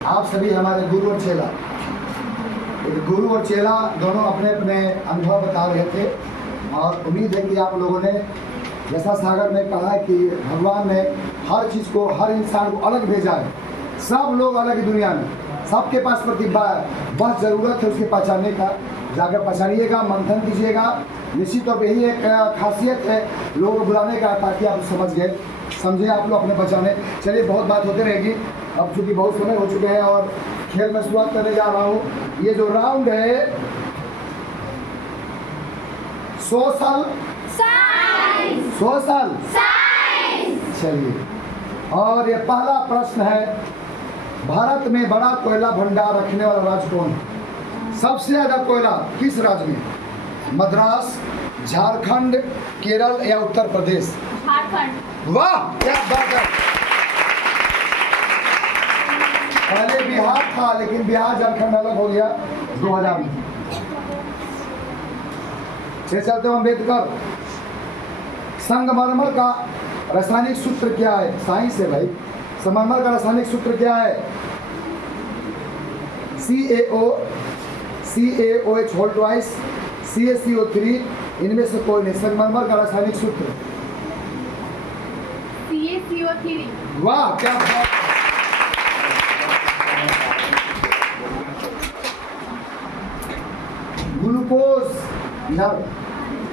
आप सभी हमारे गुरु और चेला, गुरु और चेला दोनों अपने अपने अनुभव बता रहे थे और उम्मीद है कि आप लोगों ने, जैसा सागर ने कहा कि भगवान ने हर चीज़ को, हर इंसान को अलग भेजा है। सब लोग अलग ही दुनिया में, सबके पास प्रतिभा है, बस ज़रूरत है उसके पहचानने का। जाकर पहचानिएगा, मंथन कीजिएगा। निश्चित तौर पर यही एक खासियत है लोगों को बुलाने का, ताकि आप समझ गए, समझे आप लोग अपने पहचाने। चलिए, बहुत बात होती रहेगी, अब चूँकि बहुत समय हो चुके हैं और खेल में शुरुआत करने जा रहा हूँ। ये जो राउंड है सोशल साइंस, चलिए, और ये पहला प्रश्न है, भारत में बड़ा कोयला भंडार रखने वाला राज्य कौन है? सबसे ज्यादा कोयला किस राज्य में? मद्रास, झारखंड, केरल या उत्तर प्रदेश? झारखंड। वाह, क्या बात है। पहले बिहार था, लेकिन बिहार झारखंड अलग हो गया 2000 में। चलते हो अम्बेडकर। संगमरमर का रासायनिक सूत्र क्या है? साइंस है भाई। संगमरमर का रासायनिक सूत्र क्या है? CaOH होल ट्वाइस, CaCO3, इनमें से कोई नहीं। संगमरमर का रासायनिक सूत्र CaCO3। वाह, क्या बात।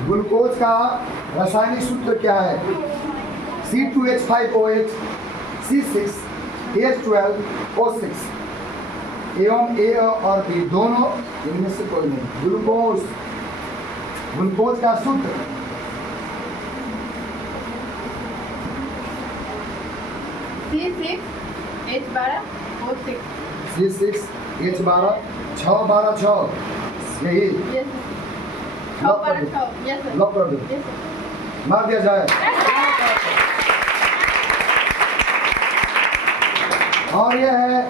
ग्लूकोज का रासायनिक सूत्र क्या है? C2H5OH, C6H12O6 एवं A और B दोनों, इनमें से कोई नहीं। ग्लूकोज का सूत्र C6H12O6। C6H12 6 यही लॉक कर दो, मार दिया जाए। और यह है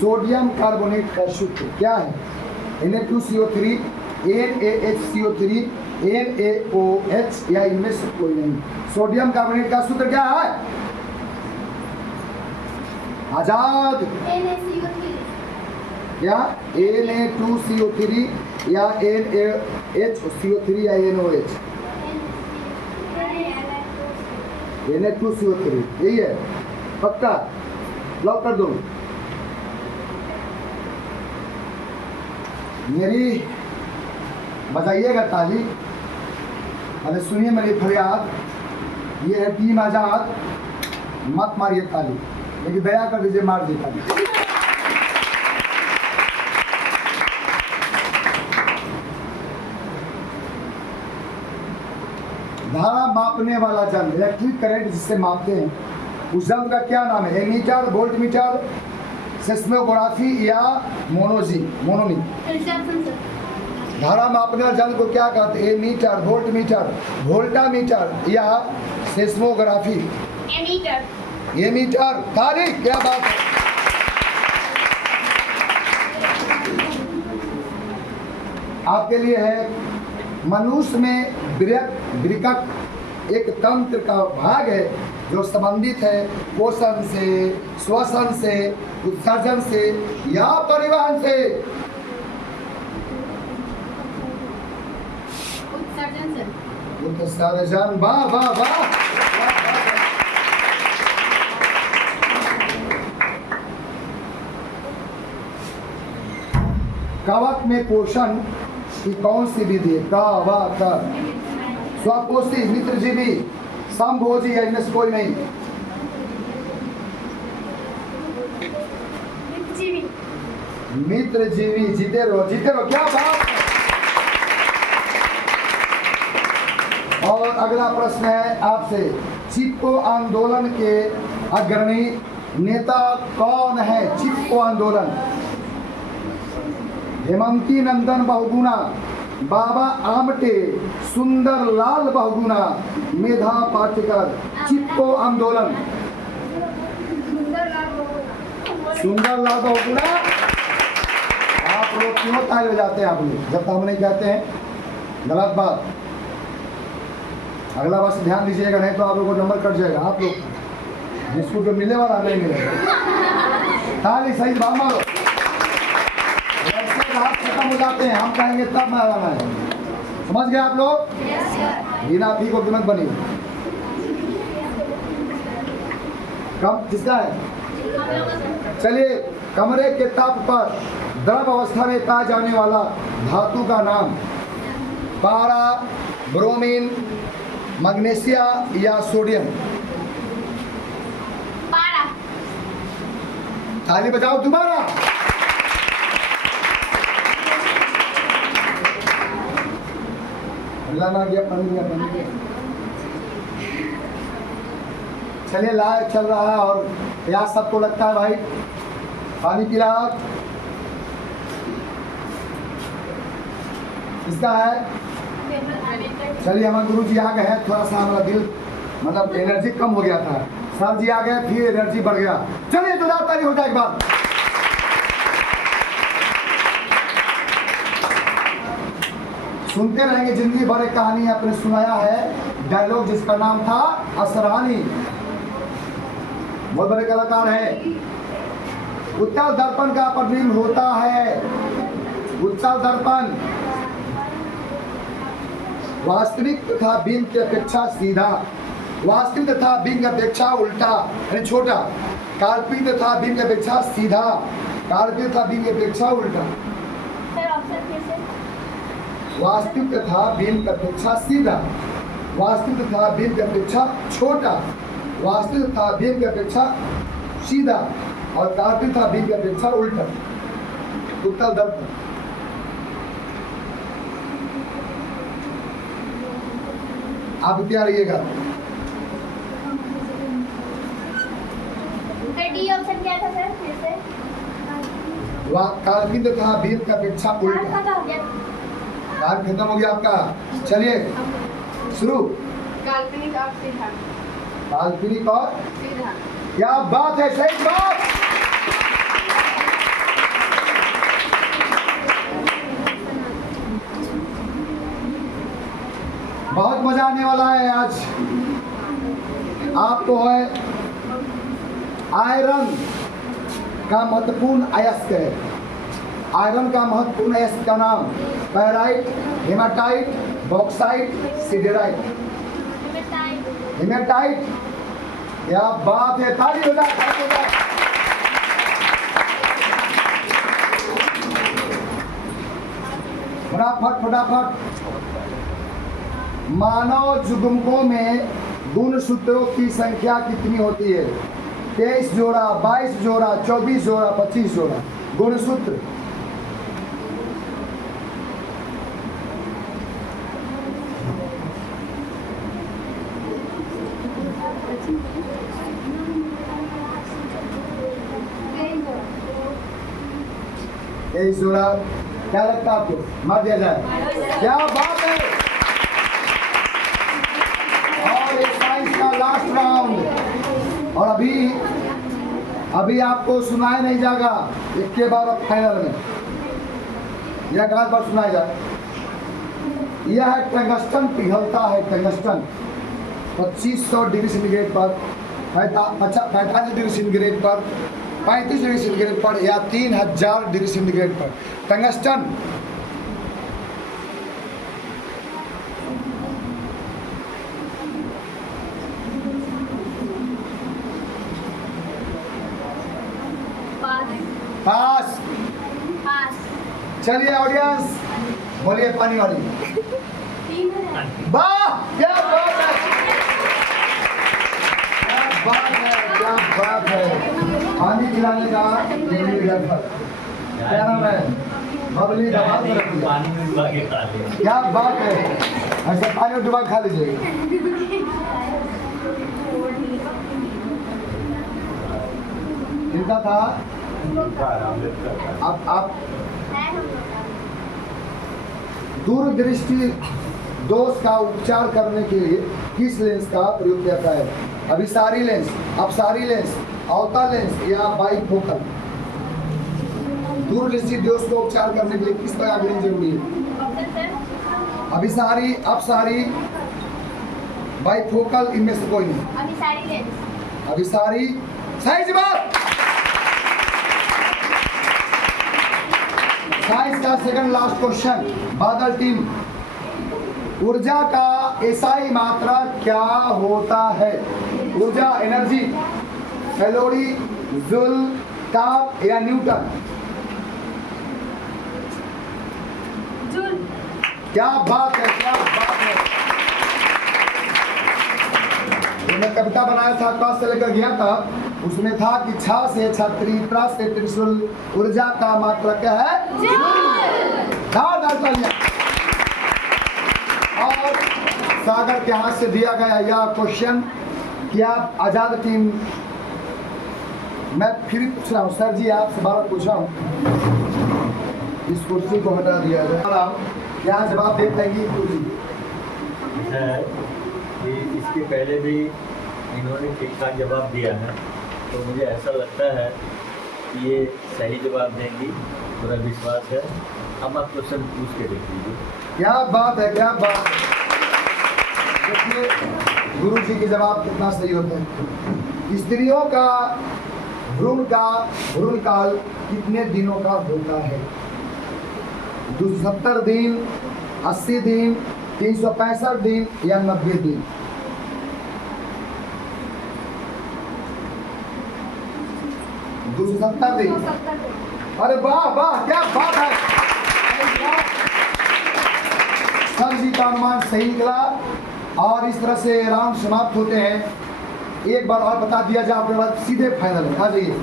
सोडियम कार्बोनेट का सूत्र क्या है? Na2CO3, NaHCO3, NaOH या इनमें से कोई नहीं। सोडियम कार्बोनेट का सूत्र क्या है? आजाद क्या? Na2CO3 या NaHCO3 या NaOH? Na2CO3 यही है, पक्का लॉक कर दो। मेरी बजाइएगा ताली, अरे सुनिए मेरी फरियाद, ये है टीम आजाद, मत मारिए ताली, लेकिन दया कर दीजिए, मार दी ताली। धारा मापने वाला जंग, इलेक्ट्रिक करंट जिससे मापते हैं, उस जंग का क्या नाम है? एमीटर, वोल्टमीटर, सेस्मोग्राफी या मोनोमीटर? धारा मापने वाले जंग को क्या कहते हैं? एमीटर, वोल्टमीटर, वोल्टामीटर या सेस्मोग्राफी? एमीटर। तारीख, क्या बात है। आपके लिए है, मनुष्य में वृकक एक तंत्र का भाग है जो संबंधित है पोषण से, श्वसन से, उत्सर्जन से या परिवहन से? उत्सर्जन। वाह वाह वाह। कवक में पोषण की कौन सी विधि है? कवक, स्वपोषी, मित्रजीवी, समभोजी या इनमें से कोई नहीं? मित्रजीवी। जीते रहो, क्या बात है। और अगला प्रश्न है आपसे, चिपको आंदोलन के अग्रणी नेता कौन है? चिपको आंदोलन, हेमंती नंदन बहुगुणा, बाबा आमटे, सुंदर लाल बहुगुणा, मेधा पाटेकर? चिपको आंदोलन सुंदर लाल बहुगुणा। आप लोग क्यों ताली बजाते हैं? आप लोग जब तक हम नहीं कहते हैं, गलत बात। अगला बार से ध्यान दीजिएगा, नहीं तो आप लोगों को नंबर कट जाएगा। आप लोग जिसको जो मिले वाला नहीं मिलेगा। ताली सही जवाब मारो। ऐसे हाथ खत्म हो जाते हैं, हम कहेंगे तब माराना है। समझ गए आप लोग? बिना फी को कीमत बनी। कम किसका है? चलिए, कमरे के ताप पर द्रव अवस्था में पाया जाने वाला धातु का नाम पारा, ब्रोमीन, मैग्नीशिया या सोडियम। पारा। ताली बजाओ दोबारा। ना गया पानी गया पानी गया। चलिए, लाइव चल रहा है और प्यास सबको लगता है भाई, पानी पी रहा है। इसका है। चलिए, हमारे गुरु जी आ गए हैं, थोड़ा सा हमारा दिल मतलब एनर्जी कम हो गया था। सर जी आ गए, फिर एनर्जी बढ़ गया। चलिए, जोरदार ताली हो जाए एक बार। सुनते रहेंगे जिंदगी भर। एक कहानी आपने सुनाया है, डायलॉग जिसका नाम था असरानी। बहुत बड़े कलाकार है। उत्तल दर्पण का प्रतिबिंब होता है। उत्तल दर्पण वास्तविक तथा बिंब की अपेक्षा सीधा, वास्तविक तथा बिंब की अपेक्षा उल्टा यानी छोटा, काल्पनिक तथा बिंब की अपेक्षा सीधा, काल्पनिक तथा बिंब की अपेक्षा उल्टा। वास्तविक तथा बिंब की अपेक्षा सीधा, वास्तविक तथा बिंब की अपेक्षा छोटा, वास्तविक तथा बिंब की अपेक्षा सीधा और काल्पनिक तथा बिंब की अपेक्षा उल्टा। उत्तल दर्पण। आप तैयार रहिएगा। डी ऑप्शन क्या था सर? फिर से काल्पनिक तथा बिंब की अपेक्षा उल्टा। काम खत्म हो गया आपका। चलिए शुरू। काल्पनिक और सीधा। काल्पनिक और सीधा। क्या बात है, सही बात। बहुत मजा आने वाला है आज आपको। है आयरन का महत्वपूर्ण अयस्क है। आयरन का महत्वपूर्ण अयस्क का नाम पैराइट, हेमाटाइट, बॉक्साइट, सिडेराइट। हेमाटाइट। क्या बात है, ताली हो जाए, ताली हो जाए। फटाफट फटाफट। मानव जुग्मकों में गुणसूत्रों की संख्या कितनी होती है? 23 जोड़ा, 22 जोड़ा, 24 जोड़ा, 25 जोड़ा गुणसूत्र। तेईस जोड़ा। क्या लगता है आपको? मार दिया जाए। क्या बात है। और ये साइंस का लास्ट राउंड। और अभी आपको सुनाया नहीं जाएगा। इसके बाद अब फाइनल में यह गाल पर सुनाया जाए। यह है टंगस्टन पिघलता है। टंगस्टन 2500 डिग्री सेंटीग्रेड पर, 45 डिग्री सेंटीग्रेड पर, 35 डिग्री सेंटीग्रेड पर या 3000 डिग्री सेंटीग्रेड पर टंगस्टन पास। चलिए ऑडियंस, बोलिए पानी वाली। वाह, क्या बात है, क्या बात है, क्या बात है। पानी पिलाने का क्या नाम है? बबली दवा। क्या बात है, ऐसा पानी में डुबा खा लीजिए। कितना था? आप दूरदृष्टि दोष का उपचार करने के लिए किस लेंस का प्रयोग किया जाता है? अभिसारी लेंस, अपसारी लेंस, अवता लेंस या बाइफोकल? दूरदृष्टि दोष को उपचार करने के लिए किस प्रकार लेंस जरूरी है? अभिसारी, अपसारी, बाइफोकल, इनमें से कोई नहीं। अभिसारी लेंस। अभिसारी सही जवाब। साइंस का सेकंड लास्ट क्वेश्चन, बादल टीम, ऊर्जा का एसआई मात्रा क्या होता है? ऊर्जा, एनर्जी, कैलोरी, जूल, ताप या न्यूटन? जूल। क्या बात है, क्या बात है। मैंने कविता बनाया था, क्लास से लेकर गया था, उसमें था कि छा से छतरी, त्रा से त्रिशूल, ऊर्जा का मात्रा क्या है? और सागर के हाथ से दिया गया यह क्वेश्चन, क्या आजाद टीम, मैं फिर पूछ रहा हूँ सर जी, आपसे बार पूछा हूँ, इस कुर्सी को हटा दिया जाए, क्या जवाब दे पाएंगी? है कि इसके पहले भी इन्होंने ठीक ठाक जवाब दिया है, तो मुझे ऐसा लगता है कि ये सही जवाब देंगी, पूरा विश्वास है। अब आप क्वेश्चन पूछ के देख लीजिए। क्या बात है, क्या बात है। देखिए गुरु जी के जवाब कितना सही होते हैं। स्त्रियों का भ्रूण काल कितने दिनों का होता है? 270 दिन, 80 दिन, 365 दिन या 90 दिन? दो 270 दिन। 70 दिन। अरे वाह वाह, क्या बात है। सर जी का अनुमान सही निकला और इस तरह से राउंड समाप्त होते हैं। एक बार और बता दिया जाए, अपने बाद सीधे फाइनल में आ जाइए।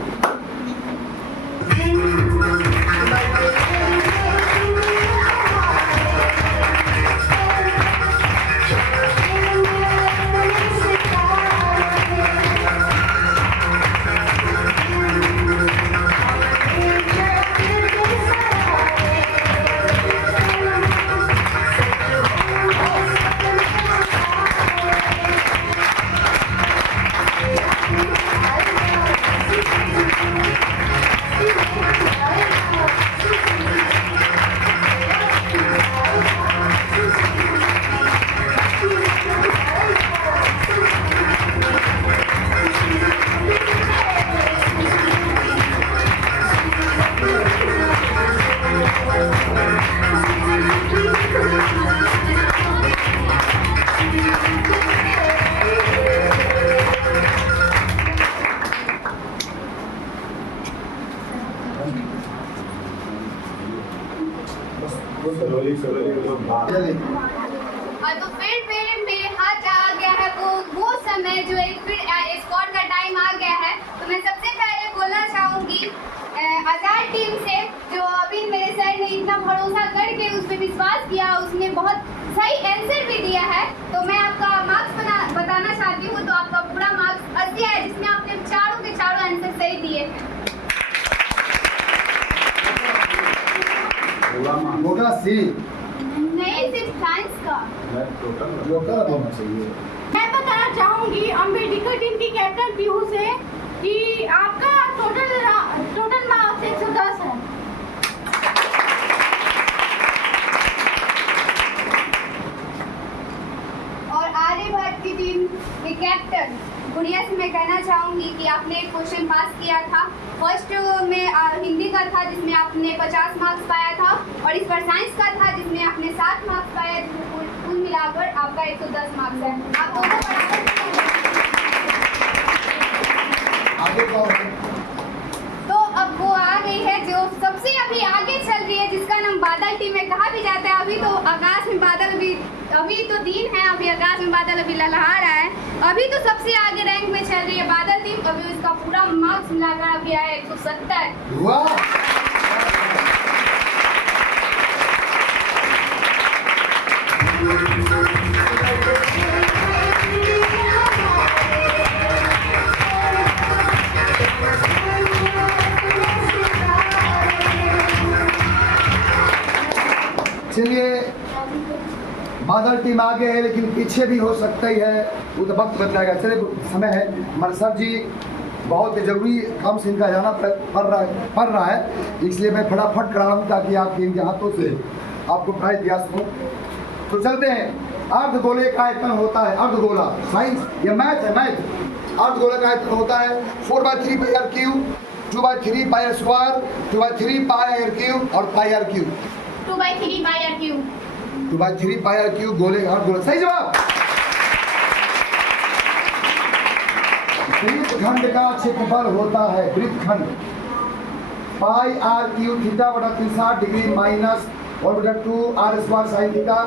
चलिए। तो फिर मेरे हाथ आ गया है वो समय जो एक फिर स्क्वाड का टाइम आ गया है। तो मैं सबसे पहले बोलना चाहूँगी आजाद टीम से, जो अभी मेरे सर ने इतना भरोसा करके उस पर विश्वास किया, उसने बहुत सही आंसर भी दिया है। तो मैं आपका मार्क्स बताना चाहती हूँ। तो आपका पूरा मार्क्स 80 है, जिसमें आपने चारों के चारों आंसर सही दिए। होगा सी नहीं, सिर्फ साइंस का। लोकल होना चाहिए। मैं बताना चाहूंगी अम्बेडकर टीम की कैप्टन पीहू से कि आपका टोटल मार्क्स 110 है। और आर्यभट्ट की टीम के कैप्टन गुड़िया से मैं कहना चाहूँगी कि आपने एक क्वेश्चन पास किया था। फर्स्ट में हिंदी का था, जिसमें आपने 50 मार्क्स पाया था, और इस पर साइंस का था, जिसमें आपने 7 मार्क्स पाया। कुल मिलाकर आपका 110 मार्क्स है। आप दोनों बराबर। आगे कौन है? तो अब वो आ गई है जो सबसे अभी आगे चल रही है, जिसका नाम बादल टीम में कहा भी जाता है। अभी तो आकाश में बादल अभी तो दिन है, अभी आकाश में बादल अभी ललहा रहा है। अभी तो सबसे आगे रैंक में चल रही है बादल टीम। अभी उसका पूरा मार्क्स मिलाकर अभी आया 170। वाह। चलिए, बादल टीम आगे है लेकिन पीछे भी हो सकता ही है, वो तो वक्त बताएगा। चलिए, समय है। हमारे सर जी बहुत जरूरी काम से इनका जाना पड़ रहा है, इसलिए मैं फटाफट करा हूँ ताकि आप इनके हाथों से आपको प्राइज दिया सकूँ। तो चलते हैं। अर्धगोले का आयतन होता है, अर्धगोला साइंस, ये मैथ है, मैथ। अर्धगोले का आयतन होता है 4/3 πr³ 2/3 pi square, 2/3 pi R cube और pi R cube. 2/3 pi R cube. 2/3 pi R cube गोले और गोले। सही जवाब। वृत्तखंड का क्षेत्रफल होता है, वृत्तखंड, पाई आर क्यूब थीटा बटा 360 degree minus 1/2 R square sine theta,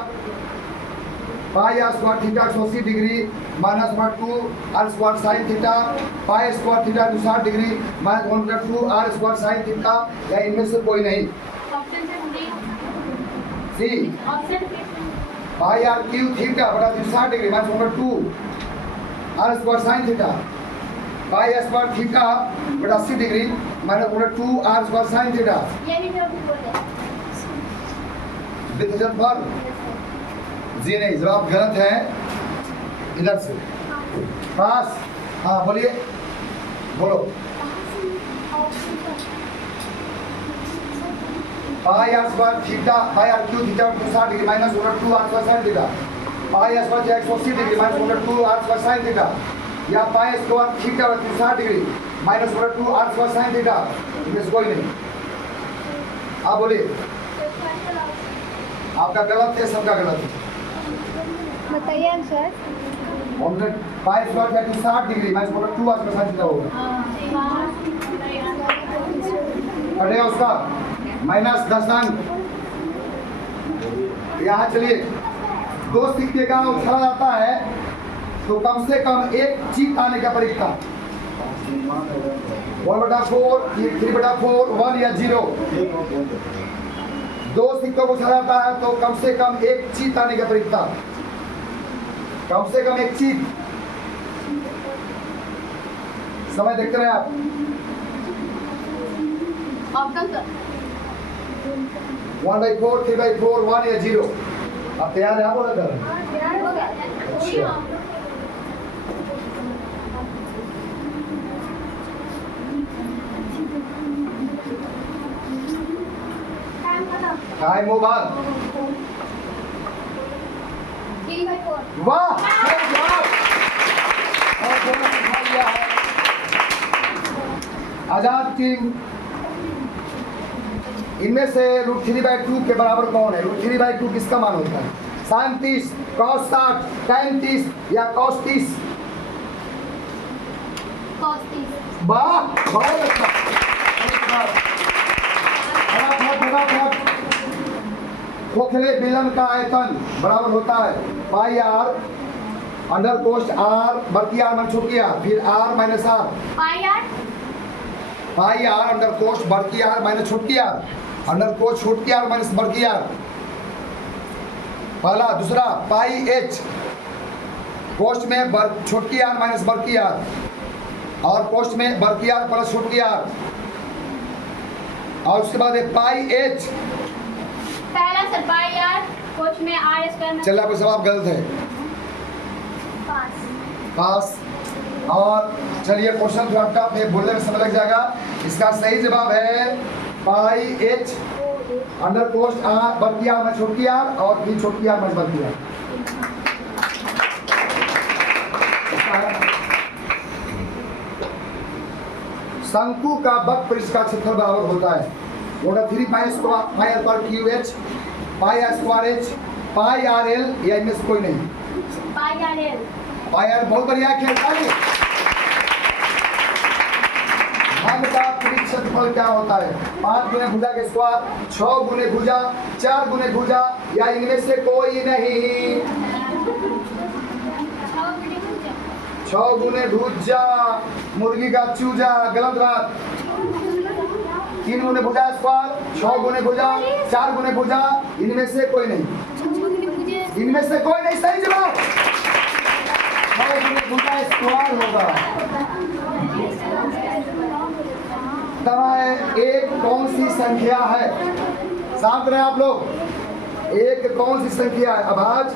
pi R square theta 180 degree minus 1/2 R square sine theta, pi square theta 260 degree minus 1/2 R square sine theta, या इनमें से कोई नहीं। ऑप्शन से C option pi R cube theta बटा 360 degree minus 1/2 R square sine theta, pi square theta बटा 80 degree minus 1/2 R square sine theta. ये नहीं जो बोले। वृत्तखंड जी नहीं, जवाब गलत है। इधर से पास। हाँ बोलिए, बोलो। Pi R square theta, pi R cube theta 260 degree minus 1/2 R square sine theta, pi R square theta 180 degree minus 1/2 R square sine theta, या pi square theta 260 degree minus 1/2 R square sine theta, इनमें से कोई नहीं। आप बोलिए। आपका गलत है, सबका गलत है। बताइए answer. Pi square theta 260 degree minus 1/2 R square sine theta होगा, कटेगा उसका माइनस 10 अंक। यहाँ चलिए, 2 सिक्के का उछाला जाता है तो कम से कम एक जीत आने का परीक्षा। 1/4, 3/4, 1 या 0। 2 सिक्कों को उछाला जाता है तो कम से कम एक जीत आने का परीक्षा, कम से कम एक जीत। समय देखते रहे आप। ऑप्शन सर 1/4, 3/4, 1 या 0। आप तैयार है? आप बोला कर। हो गया। Time over. 3/4। वाह, सही जवाब। और दोनों ने उठा लिया है। आजाद टीम, इनमें से √3/2 के बराबर कौन है? √3/2 किसका मान होता है? sin 30, cos 60, tan 30 या cos 30? cos 30। वाह, बहुत अच्छा। फटाफट। खोखले बेलन का आयतन बराबर होता है pi R under cost R बल्कि आर माइनस छोटी आर, फिर R minus R. Pi R under cost बल्कि आर माइनस छोटी आर, अंडर कोस्ट छोटी आर माइनस बल्कि आर, पहला। दूसरा पाई एच, कोस्ट में छोटी आर माइनस बल्कि आर, और कोस्ट में बल्कि आर प्लस छोटी आर, और उसके बाद एक पाई एच। पहला सर पाई आर, कोच में आर स्क्वायर। चलिए, आपका जवाब गलत है, पास। और चलिए, क्वेश्चन थोड़ा टफ है, बोलने में समय लग जाएगा। इसका सही जवाब है पाई एच अंडर कोस्ट आर बल्कि आर में छोटी आर, और फिर छोटी आर में बल्कि आर। शंकु का वक्र पृष्ठ का क्षेत्रफल बराबर होता है 3 पाई आर पर Q H, pi R square H, pi R L, या इनमें से कोई नहीं। Pi R L. Pi R बहुत बढ़िया खेलता है। घन का पृष्ठ क्षेत्रफल क्या होता है? 5 गुने भुजा के स्क्वायर, 6 गुने भुजा, 4 गुने भुजा, या इनमें से कोई नहीं। 6 गुने भुजा, मुर्गी का चूजा, गलत बात। 3 गुने भुजा स्क्वायर, 6 गुने भुजा, 4 गुने भुजा, इनमें से कोई नहीं। इनमें से कोई नहीं, सही जवाब। 6 गुने भुजा स्क्वायर होगा। एक कौन सी संख्या है? शांत रहे आप लोग। एक कौन सी संख्या है? अभाज्य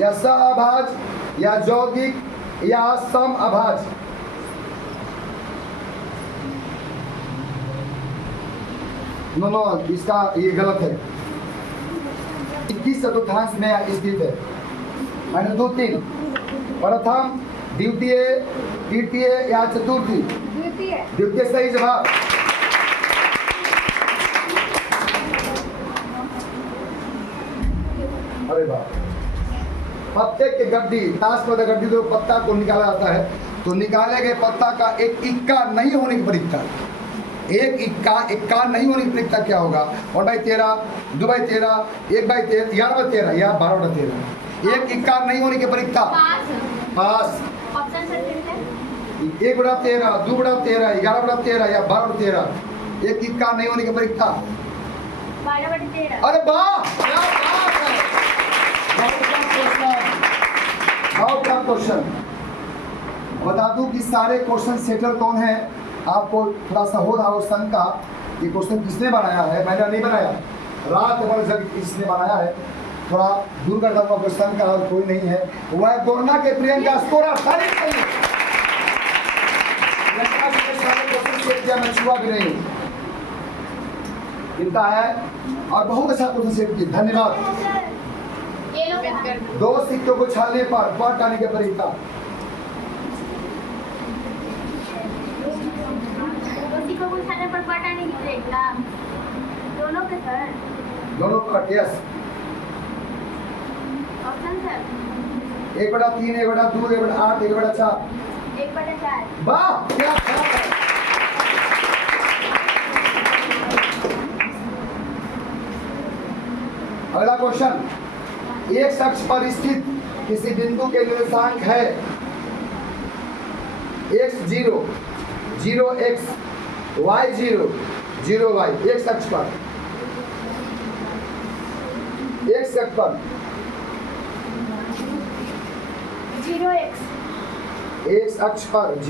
या सहअभाज्य या यौगिक या सम अभाज्य? नो, इसका ये गलत है। 21 चतुर्थांश में स्थित है। मैंने 2 3 प्रथम, द्वितीय, तृतीय या चतुर्थी? द्वितीय। द्वितीय सही जवाब। अरे वाह। पत्ते की गड्डी, ताश में गड्डी तो पत्ता को निकाला जाता है, तो निकाले गए पत्ता का एक इक्का नहीं होने की परीक्षा, एक इक्का नहीं होने की परीक्षा क्या होगा? 1/13, 2/13, 1/13, 11/13 या 12/13। एक इक्का नहीं होने की परीक्षा पास। ऑप्शन सर फिर से 1/13, 2/13, 11/13 या 12/13। एक इक्का नहीं होने की परीक्षा 12/13। अरे वाह, क्या बात है। बहुत टफ क्वेश्चन। बता दूं कि सारे क्वेश्चन सेटर कौन है? आपको थोड़ा सा हो रहा हो शंका कि क्वेश्चन किसने बनाया है। मैंने नहीं बनाया, रात भर जब किसने बनाया है, थोड़ा दूर कर दूंगा क्वेश्चन का, और कोई नहीं है। वह कोरोना के प्रियंका स्कोरा सारे क्वेश्चन सेट किया, मैं छुआ भी नहीं, चिंता है। और बहुत अच्छा क्वेश्चन सेट किया, धन्यवाद। ये लोग 2 सिक्कों को छालने पर पॉट आने के परीक्षा उसी को पूछने पर पटाने की परीक्षा दोनों के सर। दोनों का यस। Option sir 1/3, 1/2, 1/8, 1/4। 1/4। वाह, क्या बात है। अगला क्वेश्चन, एक शख्स पर स्थित किसी बिंदु के निर्देशांक है x0, 0x, y0, 0y। एक शख्स पर x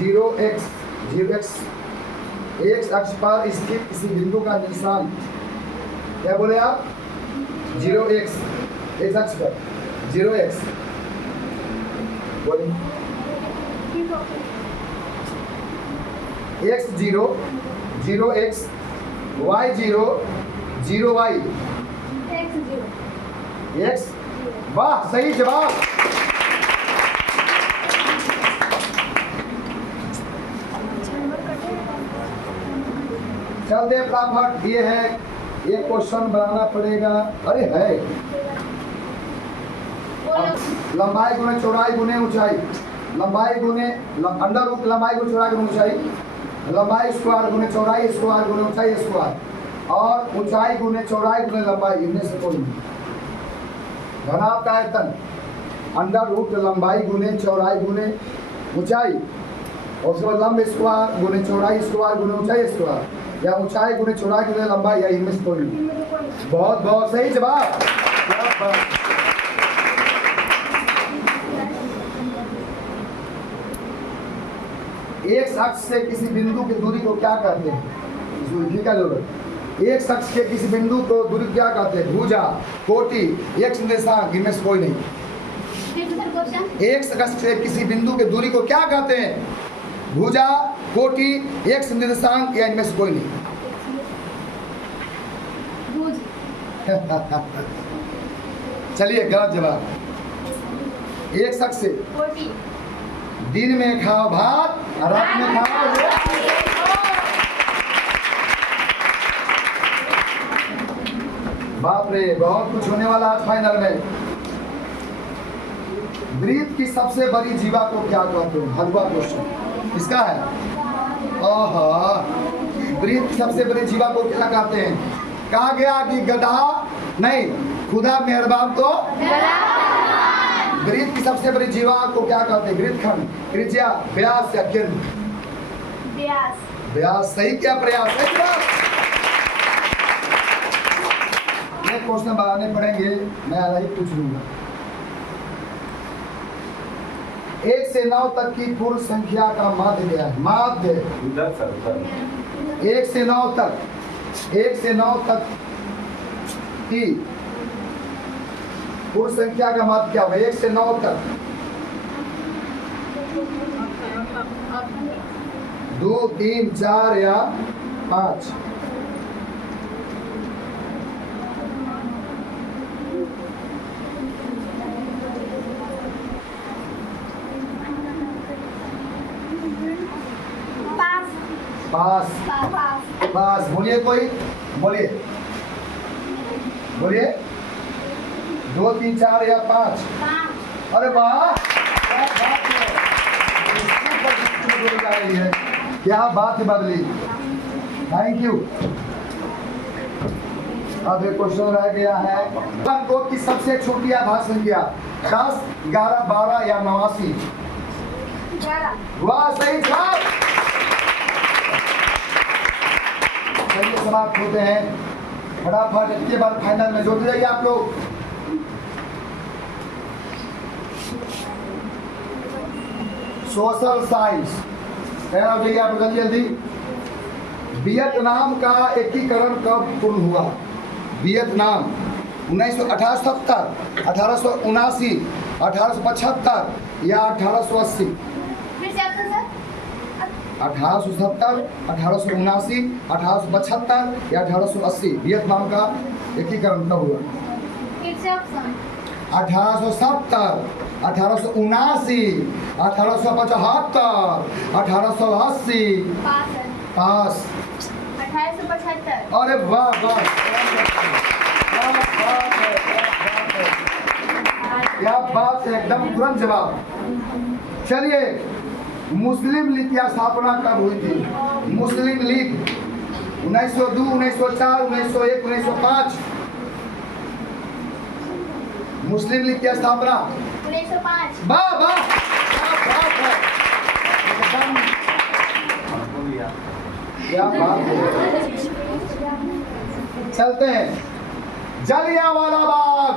0x, 0x, एक अक्ष पर स्थित किसी बिंदु का निशान, क्या बोले आप? 0x, एक अक्ष पर 0x बोले। x0, 0x, y0, 0y। x, वाह, सही जवाब। चलते फटाफट, ये है, एक क्वेश्चन बनाना पड़ेगा। अरे है, लंबाई गुने चौड़ाई गुने ऊंचाई, लंबाई गुने अंडर रूट लंबाई गुने चौड़ाई गुने ऊंचाई, लंबाई स्क्वायर गुने चौड़ाई स्क्वायर गुने ऊंचाई स्क्वायर, और ऊंचाई गुने चौड़ाई गुने लंबाई, इनमें से कोई नहीं। घनाभ का आयतन अंडर रूट लंबाई गुने चौड़ाई गुने ऊंचाई, और उसके बाद लंब स्क्वायर गुने चौड़ाई स्क्वायर गुने ऊंचाई स्क्वायर, या ऊंचाई गुने चौड़ाई गुने लंबाई, या इनमें से कोई नहीं। बहुत बहुत सही जवाब। एक शख्स से किसी बिंदु की दूरी को क्या कहते हैं? इसमें क्या जरूरत? एक शख्स के किसी बिंदु को दूरी क्या कहते हैं? भुजा, कोटि, एक्स निर्देशांक, इनमें से कोई नहीं। एक शख्स से किसी बिंदु की दूरी को क्या कहते हैं? भुजा, कोटि, एक्स निर्देशांक, या इनमें से कोई नहीं। चलिए, गलत जवाब। एक शख्स से दिन में खाओ भात, रात में खाओ रोटी। बाप रे, बहुत कुछ होने वाला है फाइनल में। वृत्त की सबसे बड़ी जीवा को क्या कहते हैं? हलवा क्वेश्चन इसका है। ओहो, वृत्त की सबसे बड़ी जीवा को क्या कहते हैं? कहा गया कि गधा नहीं, खुदा मेहरबान तो वृत्त की सबसे बड़ी जीवा को क्या कहते हैं? वृत्तखंड, त्रिज्या, व्यास या केंद्र? व्यास। व्यास सही, क्या प्रयास है? ये क्वेश्चन बनाने पड़ेंगे, मैं अलग ही पूछ लूंगा। 1 से 9 तक की पूर्ण संख्या का माध्य क्या है? माध्य 1 से 9 तक, 1 से 9 तक की पूर्ण संख्या का माध्य क्या होगा? 1 से 9 तक 2, 3, 4 या 5? पास। पास। पास बोलिए, कोई बोलिए, बोलिए 2 3 4 या 5। 5। अरे वाह, क्या बात है, सुपर डिस्ट्रिक्ट बोल जा रही है, क्या बात है बबली, थैंक यू। अब एक क्वेश्चन रह गया है, को की सबसे छोटी आभास संख्या 10, 11, 12 या 89। 11। वाह, सही जवाब। चलिए समाप्त होते हैं, फटाफट इसके बाद फाइनल में जुड़ जाइए आप लोग। सोशल साइंस तैयार हो जाइए आप जल्दी जल्दी। वियतनाम का एकीकरण कब पूर्ण हुआ? वियतनाम 1870, 1879, 1875 या 1880। फिर से आपका सर 1870, 1879, 1875 या 1880 वियतनाम का एकीकरण कब हुआ? फिर से ऑप्शन 1870, 1879, 1875, 1880। पास है। पास। 1875। अरे वाह वाह, क्या बात है, क्या बात है, एकदम तुरंत जवाब। चलिए, मुस्लिम लीग की स्थापना कब हुई थी? मुस्लिम लीग 1902, 1904, 1901, 1905। मुस्लिम लीग की स्थापना 1905। वाह वाह, क्या बात है, एकदम क्या बात है। चलते हैं, जलियांवाला बाग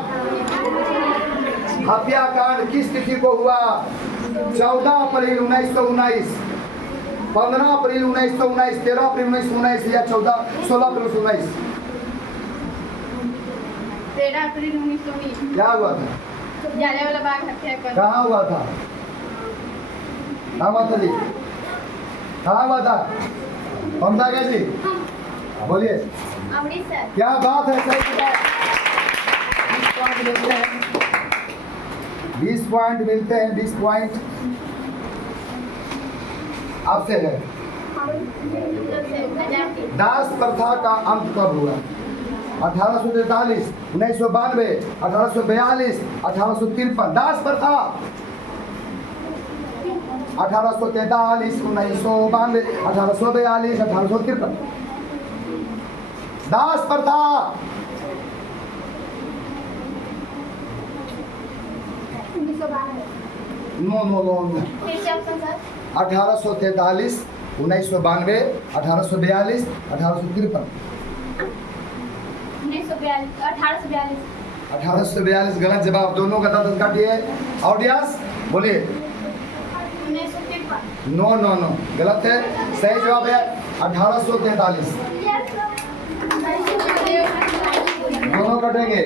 हत्याकांड किस तिथि को हुआ? 14 अप्रैल 1919, 15 अप्रैल 1919, 13 अप्रैल 1919 या 16 अप्रैल 1919। 13 अप्रैल 1919। क्या हुआ था? जलियांवाला बाग हत्याकांड। कहाँ हुआ था? कहाँ हुआ था जी? कहाँ हुआ था? ममता जी बोलिए। अमृतसर। क्या बात है, सही बात। 20 पॉइंट मिलते हैं, 20 पॉइंट मिलते हैं, 20 पॉइंट आपसे है। दास प्रथा का अंत कब हुआ? 1843, 1992, 1842, 1853। दास प्रथा 1843, 1992, 1842, 1853। दास प्रथा नो नो नो नो। फिर से ऑप्शन सर 1843, 1992, 1842, 1853। 1942, 1842। 1842 गलत जवाब, दोनों का 10 काटिए। ऑडियंस बोलिए। 1953। नो नो नो, गलत है, सही जवाब है 1843। दोनों कटेंगे।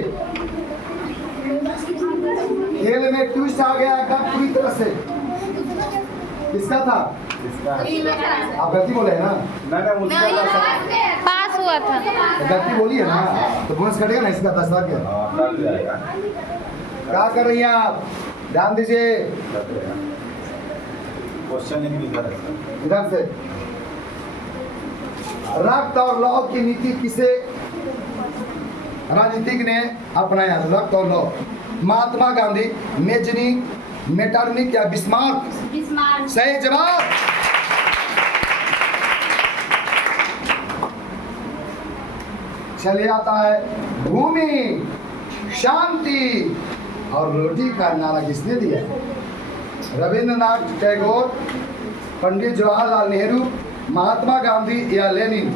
खेल में ट्विस्ट आ गया एकदम पूरी तरह से। किसका था? आप गलती बोले हैं ना? पास हुआ था। गलती बोली है ना, तो बोनस कटेगा ना इसका 10 लाख का। क्या कर रही हैं आप? ध्यान दीजिए क्वेश्चन इधर से। रक्त और लौ की नीति किसे राजनीतिक ने अपनाया? रक्त और लौ। महात्मा गांधी, मेजनी, मेटरनिक या बिस्मार्क? बिस्मार्क। सही जवाब। चलिए आता है, भूमि, शांति और रोटी का नारा किसने दिया? रविंद्रनाथ टैगोर, पंडित जवाहरलाल नेहरू, महात्मा गांधी या लेनिन?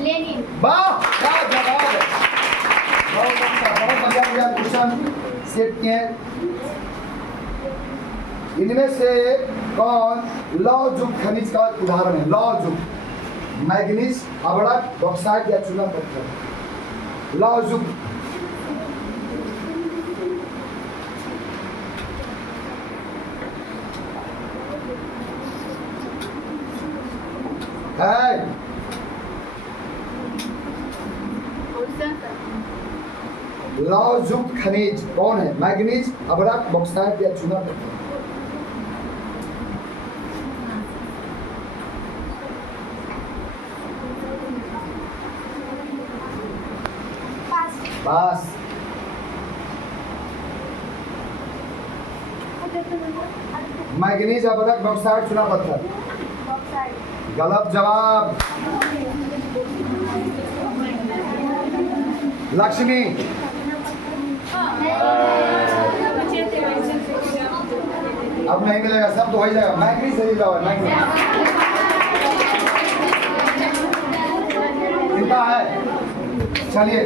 लेनिन। वाह, क्या जवाब है, बहुत अच्छा, बहुत बढ़िया क्वेश्चन सेट किए। इनमें से कौन लौहयुक्त खनिज का उदाहरण है? लौहयुक्त, मैग्नीज, अबड़क, बॉक्साइट या चूना पत्थर? लौहयुक्त है। लौहयुक्त खनिज कौन है? मैग्नीज, अबड़क, बॉक्साइट या चूना पत्थर? पास। मैग्नीज अबरक बॉक्साइट चुना पत्थर। गलत जवाब। लक्ष्मी। अब नहीं मिलेगा, सब तो हो ही जाएगा। मैग्नीज सही जवाब। मैग्नीज कितना है? चलिए,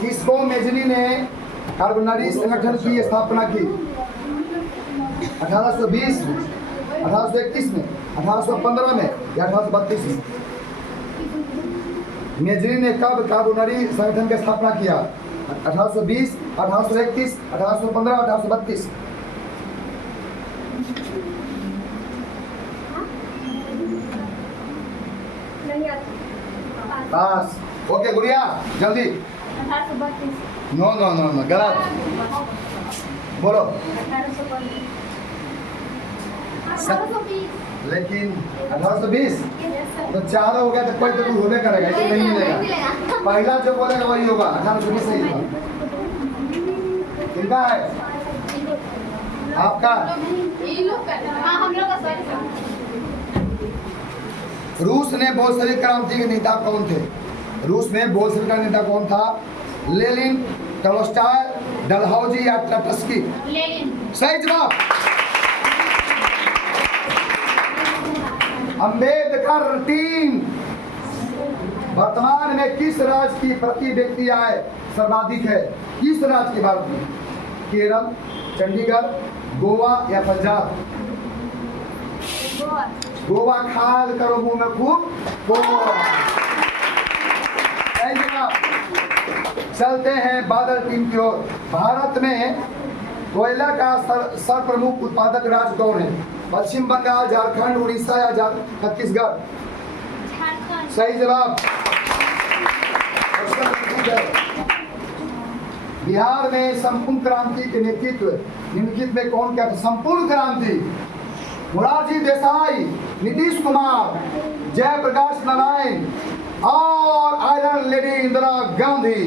किसको मेजनी ने कार्बोनरी संगठन की स्थापना की? 1820 में, 1831 में, 1815 में या 1832 में? मेजनी ने कब कार्बोनरी संगठन की स्थापना किया? 1820, 1831, 1815, 1832? पास। ओके गुड़िया जल्दी। नो नो नो नो गलत। बोलो। लेकिन 1820 तो 4 हो गया तो कोई तो होने करेगा, इसे नहीं मिलेगा। पहला जो बोलेगा वही होगा। 1820 सही था। कितना है आपका? हम लोग का रूस ने बोल्शेविक क्रांति के नेता कौन थे? रूस में बोल्शेविक का नेता कौन था? लेनिन, टॉलस्टॉय, डलहौजी या ट्रॉट्स्की? लेनिन। सही जवाब। अंबेडकर टीम वर्तमान में किस राज्य की प्रति व्यक्ति आय सर्वाधिक है? किस राज्य की बात में? केरल, चंडीगढ़, गोवा या पंजाब? गोवा खाल करो मुंह में खूब। गोवा। सही जवाब। चलते हैं बादल टीम की ओर। भारत में कोयला का सर्वप्रमुख उत्पादक राज्य कौन है? पश्चिम बंगाल, झारखंड, उड़ीसा या छत्तीसगढ़? सही जवाब। बिहार में संपूर्ण क्रांति के नेतृत्व निम्नलिखित में कौन किया था? संपूर्ण क्रांति मोरारजी देसाई, नीतीश कुमार, जयप्रकाश नारायण और आयरन लेडी इंदिरा गांधी?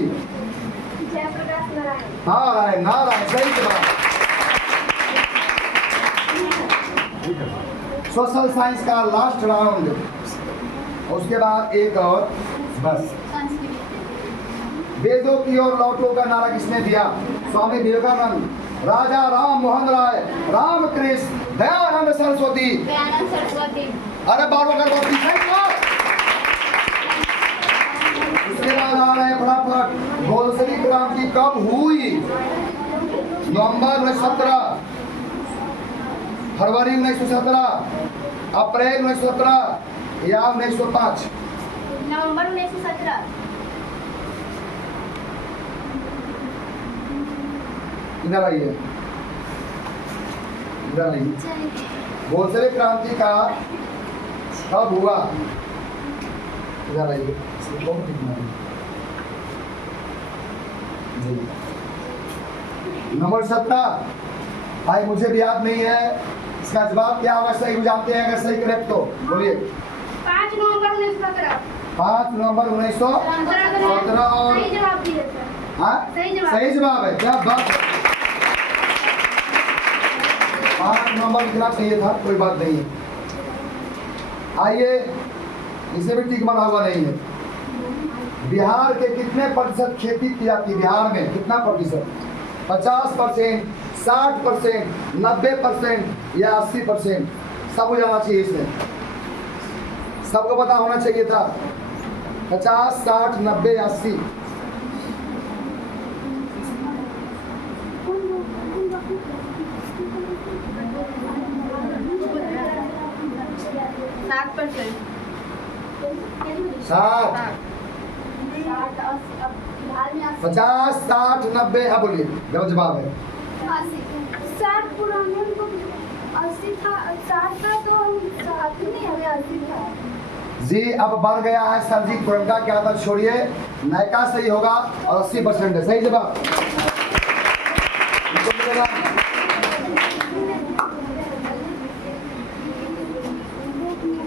जयप्रकाश नारायण। नारायण नारायण सही जवाब। सोशल साइंस का लास्ट राउंड, उसके बाद एक और बस। वेदों की ओर लौटो का नारा किसने दिया? स्वामी विवेकानंद, राजा राम मोहन राय, रामकृष्ण, दयानंद सरस्वती? दयानंद सरस्वती। अरे बाबा कर उसके बाद आ रहे हैं फटाफट। बोल्शेविक क्रांति कब हुई? नवंबर 1917, फरवरी 1917, अप्रैल 1917 या 1905? नवंबर 1917। इधर आइए, इधर आइए। बोल्शेविक क्रांति का कब हुआ? इधर आइए। नंबर 17 भाई मुझे भी याद नहीं है, इसका जवाब क्या होगा? सही जानते हैं? अगर सही करेक्ट तो बोलिए। 5 नवंबर 1917। 5 नवंबर 1917 और सही जवाब दिए सर। हाँ सही जवाब है। क्या बात। 5 नवंबर लिखना चाहिए था, कोई बात नहीं है। आइए, इसे भी टिक बना हुआ नहीं है। बिहार के कितने प्रतिशत खेती की जाती है? बिहार में कितना प्रतिशत? 50%, 60%, 90% या 80%? सब जाना चाहिए इसमें, सबको पता होना चाहिए था। 50, 60, 90, 80? 60, 50, 60, 90? हाँ बोलिए, गलत जवाब है। 60 पुराने को 80 था, 60 था तो 60 नहीं, हमें 80 था जी। अब बढ़ गया है सर जी, पुरनका क्या था छोड़िए, नयका सही होगा और 80% है सही जवाब।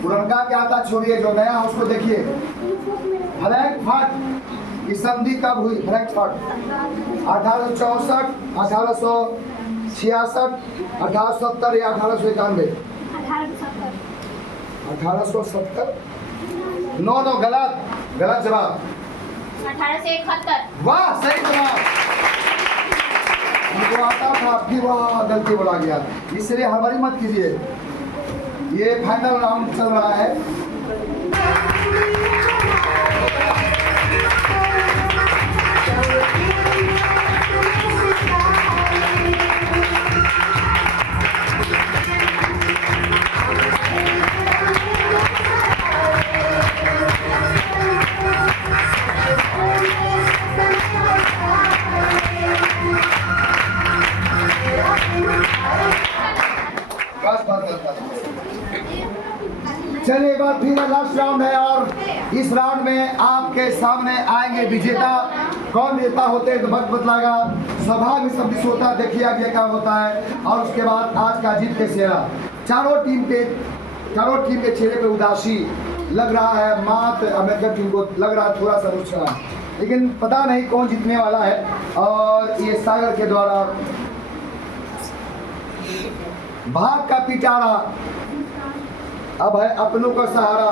पुरनका क्या था छोड़िए, जो नया है उसको देखिए। ब्लैक फट की संधि कब हुई? फ्रैंकफर्ट 1864, 1866, 1870 या 1891? 1870। नो गलत, गलत जवाब। 1871। वाह, सही जवाब। मुझको आता था, आपकी वाह गलती बोला गया, इसलिए हमारी मत कीजिए। ये फाइनल राउंड चल रहा है। चलिए, एक बार फिर लास्ट राउंड है और इस राउंड में आपके सामने आएंगे विजेता। कौन विजेता होते हैं तो वक्त बतलाएगा। सभा में सब कुछ होता है, देखिए आगे क्या होता है। और उसके बाद आज का जीत के चेहरा, चारों टीम के चेहरे पे उदासी लग रहा है। मात्र अम्बेडकर टीम को लग रहा है थोड़ा सा रुझान, लेकिन पता नहीं कौन जीतने वाला है। और ये सागर के द्वारा भाग का पिटारा अब है अपनों का सहारा।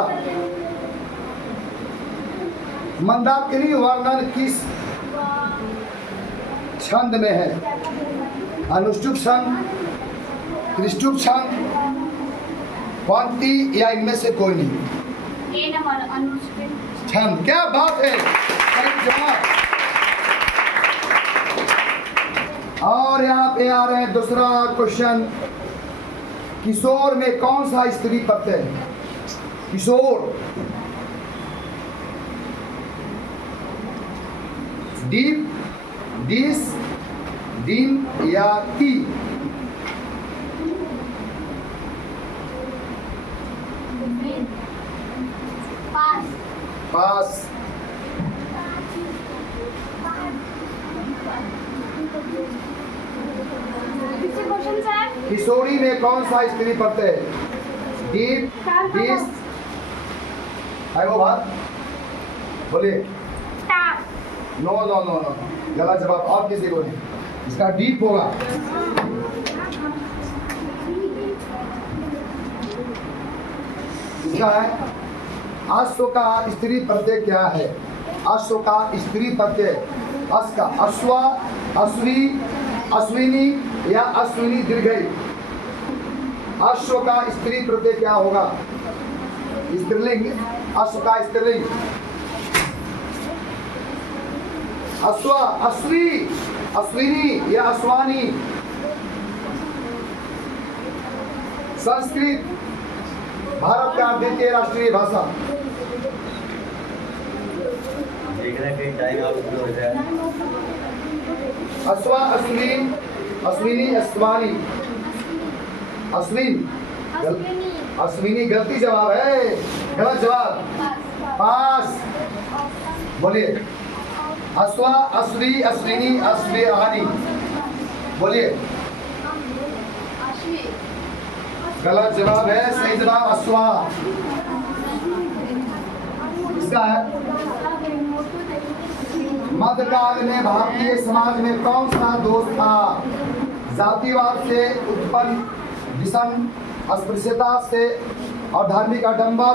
मंदाकिनी वर्णन किस छंद में है? अनुष्टुप छंद, त्रिष्टुप छंद, पंक्ति या इनमें से कोई नहीं? ए नंबर अनुष्टुप छंद। क्या बात है, सही जवाब। और यहाँ पे आ रहे हैं दूसरा क्वेश्चन। किशोर में कौन सा स्त्री प्रत्यय है? किशोर, डीप, डिस, दिन या ती? पास। पास। क्वेश्चन सर, किशोरी में कौन सा स्त्री प्रत्यय है? डीप, डिस, है वो बात बोलिए। Top. No no no no, गलत जवाब। और किसी को नहीं, इसका डीप होगा। इसका है अश्व का स्त्री प्रत्यय क्या है? अश्व का स्त्री प्रत्यय, अश्व का अश्वा, अश्वी, अश्विनी या अश्विनी दीर्घई? अश्व का स्त्री प्रत्यय क्या होगा? स्त्रीलिंग, अश्व का स्त्रीलिंग। अश्वा, अश्वी, अश्विनी या अश्वानी? संस्कृत भारत का द्वितीय राष्ट्रीय भाषा। देखना कहीं टाइम आप हो जाए। अश्वा, अश्विनी, अश्विनी, अश्वानी, अश्विन, अश्विनी गलती जवाब है, गलत जवाब। पास। बोलिए। अश्वा, अश्वी, अश्विनी, अश्वेहानी? बोलिए। गलत जवाब है, सही जवाब अश्वा। इसका है मध्यकाल में भारतीय समाज में कौन सा दोष था? जातिवाद से उत्पन्न विषम, अस्पृश्यता से और धार्मिक आडंबर,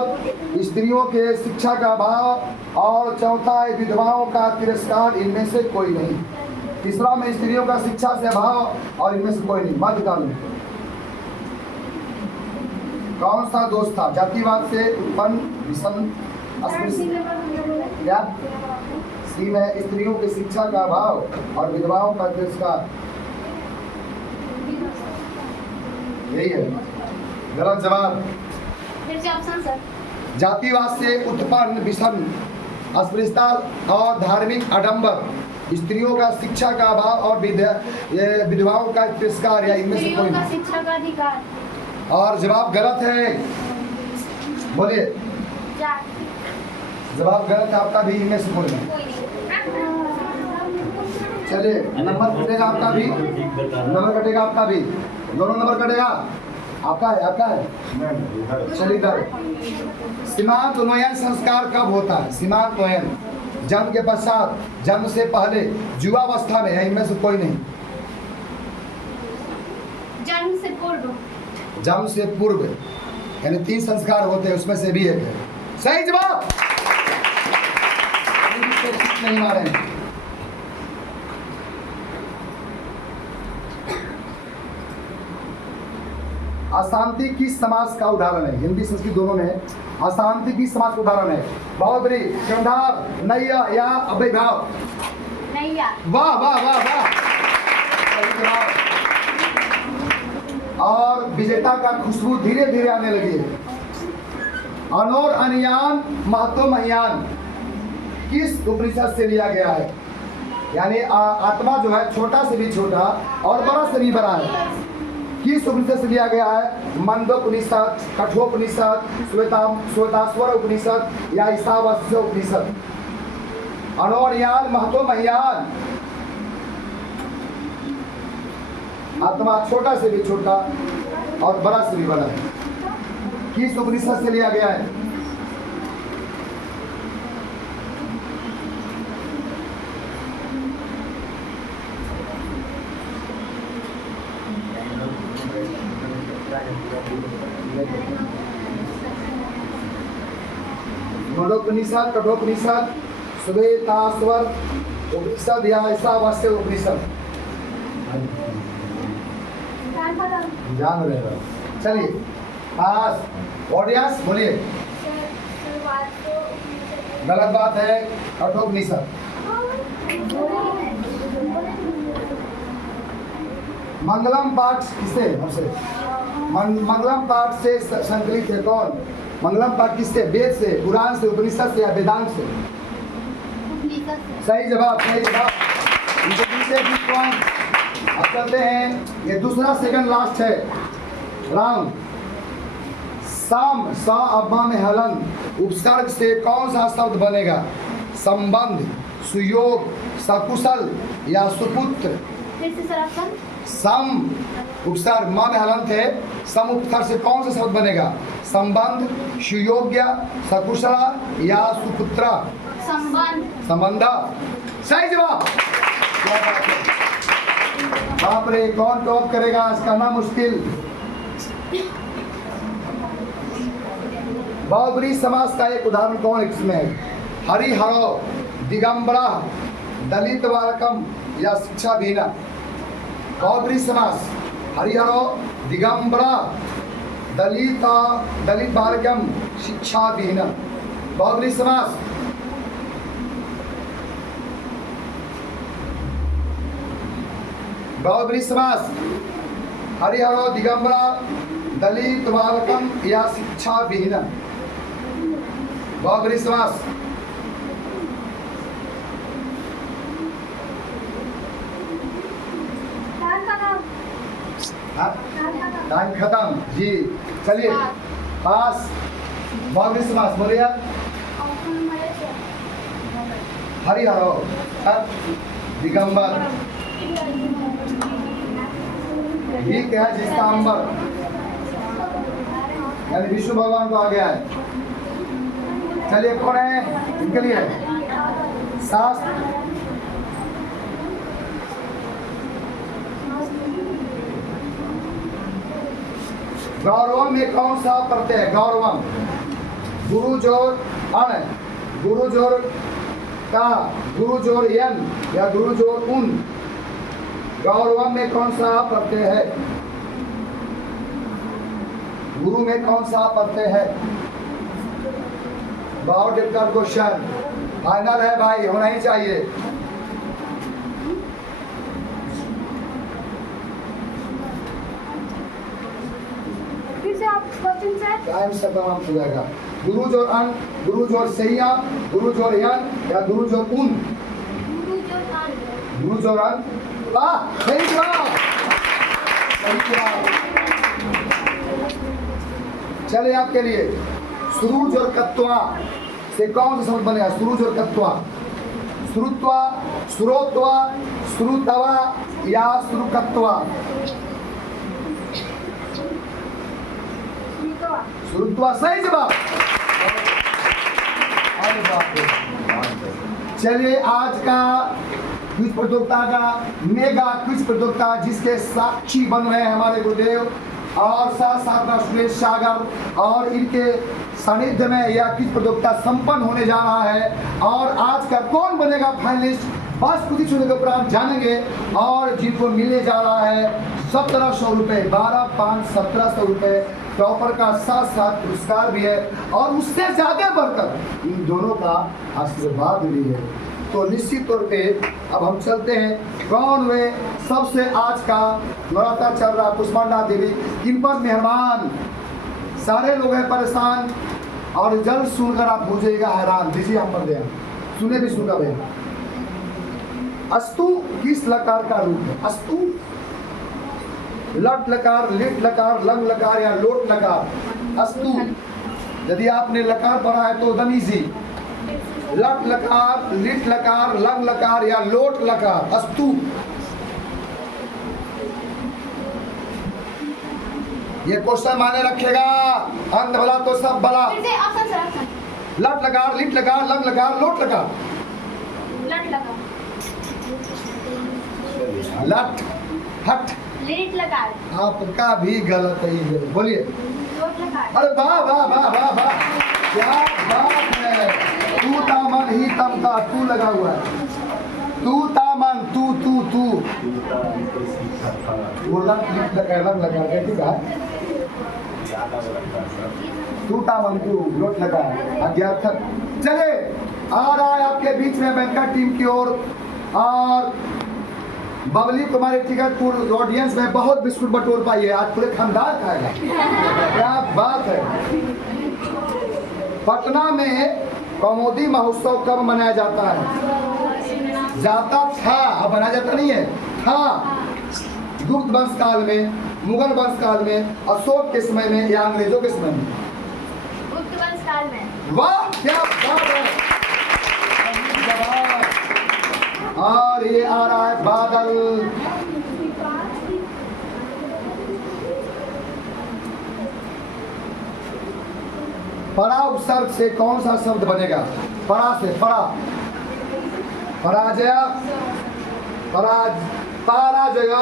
स्त्रियों के शिक्षा का अभाव, और चौथा है विधवाओं का तिरस्कार। इनमें से कोई नहीं। तीसरा में स्त्रियों का शिक्षा से अभाव और इनमें से कोई नहीं। मध्यकाल में कौन सा दोष था? जातिवाद से उत्पन्न विषम, क्या सी में स्त्रियों की शिक्षा का अभाव और विधवाओं का तिरस्कार? यही है गलत जवाब। फिर से ऑप्शन सर। जातिवाद से उत्पन्न विषम, अस्पृश्यता और धार्मिक आडंबर, स्त्रियों का शिक्षा का अभाव और विधवाओं का तिरस्कार या इनमें से कोई का शिक्षा का अधिकार। और जवाब गलत है। बोलिए। जवाब गलत है आपका भी, इनमें से कोई नहीं। चलिए, नंबर कटेगा आपका भी, नंबर कटेगा आपका भी, दोनों नंबर कटेगा। आपका है, आपका है। चलिए इधर। सीमांत नोयन संस्कार कब होता है? सीमांत नोयन जन्म के पश्चात, जन्म से पहले, युवावस्था में, या इनमें से कोई नहीं? जन्म से पूर्व। जन्म से पूर्व, यानी 3 संस्कार होते हैं, उसमें से भी एक है। सही जवाब। नहीं मारे। अशांति किस समास का उदाहरण है? हिंदी संस्कृत दोनों में अशांति किस समास का उदाहरण है? बहुब्री, क्रमधार, नैया या अव्ययभाव? नैया। वाह वाह वाह वाह, सही जवाब। और विजेता का खुशबू धीरे धीरे आने लगी है। अनोर अनियान महतो महियान किस उपनिषद से लिया गया है? यानी आत्मा जो है छोटा से भी छोटा और बड़ा से भी बड़ा है। किस उपनिषद से लिया गया है? मंदोपनिषद, कठोपनिषद, श्वेताश्वर उपनिषद या ईशावास्य उपनिषद? अनोरयान महतो महियान, आत्मा छोटा से भी छोटा और बड़ा से भी बड़ा है। किस उपनिषद से लिया गया है? मंदोपनिषद, कठोपनिषद, श्वेताश्वर उपनिषद या ईशावास्य उपनिषद? जान रहे हो? चलिए, पास ऑडियंस बोलिए। गलत बात है, कठोपनिषद। मंगलम पाठ किससे? हमसे। मंगलम पाठ से संकलित है कौन? मंगलम पाठ किससे? वेद से, पुराण से, उपनिषद से या वेदांत से? सही जवाब, सही जवाब। इनके पीछे भी कौन? अब चलते हैं, ये दूसरा सेकंड लास्ट है राउंड। साम, सा अब्बा में हलन उपसर्ग से कौन सा शब्द बनेगा? संबंध, सुयोग, सकुशल या सुपुत्र? सम उपसर्ग, माँ में हलन थे, सम उपसर्ग से कौन सा शब्द बनेगा? संबंध, सुयोग्य, सकुशल या सुपुत्र? संबंध। संबंध, सही जवाब। बाप रे, कौन टॉप करेगा? इसका नाम मुश्किल। बहुब्री समास का एक उदाहरण कौन है इसमें? हरिहरो, दिगंबरा, दलित बालकम या शिक्षा विहीना? बहुब्री समास, हरिहरो, दिगंबरा, दलित बालकम, शिक्षा विहीना। बहुब्री समास। बहुब्री समास, हरिहरो, दिगंबरा, दलित बालकम या शिक्षा विहीना? बहुब्री समास। टाइम खत्म जी। चलिए, पास। बहुब्री समास बोलिए आप। हरिहरो, दिगंबर, ठीक है, जिसका अंबर यानी विष्णु भगवान को आ गया है। चलिए, कौन है इनके लिए? शास्त्र, गौरवम में कौन सा प्रत्यय है? गौरवम, गुरु जोर अण, गुरु जोर का, गुरु जोर यन या गुरु जोर उन? गौरवम में कौन सा प्रत्यय है? गुरु में कौन सा प्रत्यय है? बहुत डिफिकल्ट क्वेश्चन, फाइनल है भाई, होना ही चाहिए। फिर से आप क्वेश्चन से टाइम से तमाम हो जाएगा। गुरु जोर अन, गुरु जोर सैया, गुरु जोर यन या गुरु जोर उन? गुरु जोर अन। वाह, सही जवाब, सही जवाब। चलिए, आपके लिए सुरुज और कत्वा से कौन सा शब्द बनेगा? सुरुज और कत्वा? श्रुत्वा, श्रोत्वा, श्रुतवा या श्रुकत्वा? श्रुत्वा, सही जवाब। चलिए आज का क्विज प्रतियोगिता का मेगा क्विज प्रतियोगिता जिसके साक्षी बन रहे हैं हमारे गुरुदेव और साथ साथ में सुरेश सागर और इनके सानिध्य में यह क्विज प्रतियोगिता संपन्न होने जा रहा है। और आज का कौन बनेगा फाइनलिस्ट बस कुछ ही के उपरांत जानेंगे। और जिनको मिलने जा रहा है 1700 रुपये, 12, 5, 1700 रुपये टॉपर का साथ साथ पुरस्कार भी है और उससे ज्यादा बढ़कर इन दोनों का आशीर्वाद भी है। तो निश्चित तौर पे अब हम चलते हैं कौन वे सबसे आज का नवरात्र चल रहा कुष्मांडा देवी इन पर मेहमान। सारे लोग हैं परेशान और जल्द सुनकर आप हो जाइएगा हैरान। दीजिए हम पर ध्यान, सुने भी सुनकर भैया। अस्तु किस लकार का रूप है? अस्तु लट लकार, लिट लकार, लंग लकार या लोट लकार। अस्तु यदि आपने लकार पढ़ा है तो एकदम इजी। लट लकार, लिट लकार, लंग लकार या लोट लकार। अस्तु ये क्वेश्चन माने रखेगा। अंध भला तो सब भला। लट लकार, लिट लकार, लंग लकार, लोट लकार। लट हट लिट लकार। आपका भी गलत है। बोलिए। अरे वाह वाह वाह वाह वाह, क्या बात है। तू तामन ही तम का तू लगा हुआ है। तू तामन तू तू तू वो लट लिट लगा ठीक है। तू तामन तू लोट लगा अज्ञात। चले आ रहा है आपके बीच में बैंकर टीम की ओर और बबली कुमारी टिकटपुर ऑडियंस में बहुत बिस्कुट बटोर पाई है। आज पूरे खानदान खाएगा। क्या बात है। पटना में कौमुदी महोत्सव कब मनाया जाता है? जाता था, अब मनाया जाता नहीं है, था। गुप्त वंश काल में, मुगल वंश काल में, अशोक के समय में या अंग्रेजों के समय में? गुप्त वंश काल में। वाह क्या बात है। और ये आ रहा है बादल। परा उपसर्ग से कौन सा शब्द बनेगा? परा से परा, पराजय, पराजय,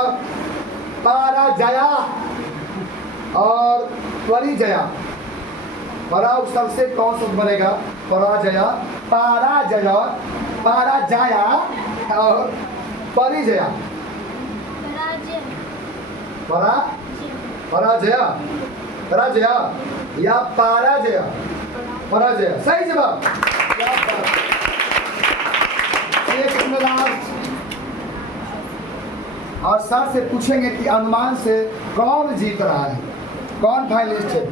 पराजया और परिजया। परा उपसर्ग से कौन सा शब्द बनेगा? पराजय, पराजय, पराजया और परिजया। परा पराजय, पराजय या पराजय? पराजय सही जवाब। एक लास्ट और सर से पूछेंगे कि अनुमान से कौन जीत रहा है, कौन फाइनलिस्ट है?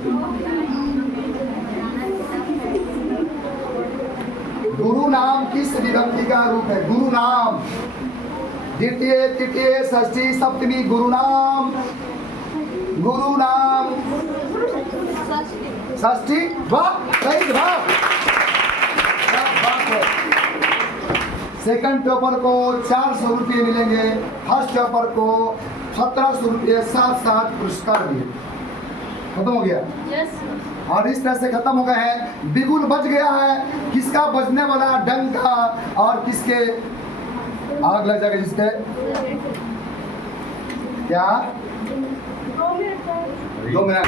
गुरु नाम किस विभक्ति का रूप है? गुरु नाम द्वितीय, तृतीय, षष्ठी, सप्तमी। गुरु नाम, गुरु नाम षष्ठी। वाह सही जवाब। सेकंड टॉपर को 400 रुपये मिलेंगे, फर्स्ट टॉपर को 1700 रुपये साथ साथ पुरस्कार भी। खत्म हो गया। और इस तरह से खत्म हो गए हैं। बिगुल बज गया है। किसका बजने वाला डंक का और किसके आग लग जाएगा? जिसके क्या 2 मिनट।